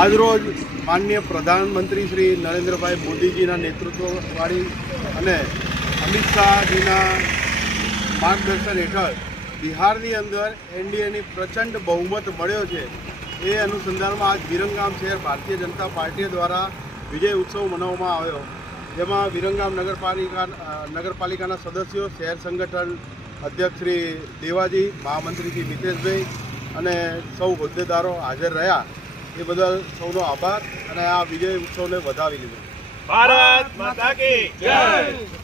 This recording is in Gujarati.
આજરોજ માનનીય પ્રધાનમંત્રી શ્રી નરેન્દ્રભાઈ મોદીજીના નેતૃત્વવાળી અને અમિત શાહજીના માર્ગદર્શન હેઠળ બિહારની અંદર એનડીએની પ્રચંડ બહુમત મળ્યો છે. એ અનુસંધાનમાં આજ વિરંગામ શહેર ભારતીય જનતા પાર્ટી દ્વારા વિજય ઉત્સવ મનાવવામાં આવ્યો. જેમાં વિરંગામ નગરપાલિકા, નગરપાલિકાના સદસ્યો, શહેર સંગઠન અધ્યક્ષ શ્રી દેવાજી, મહામંત્રી શ્રી મિતેશભાઈ અને સૌ હોદ્દેદારો હાજર રહ્યા. એ બદલ સૌનો આભાર અને આ વિજય ઉત્સવને વધાવી લીધો. ભારત માતા કી જય!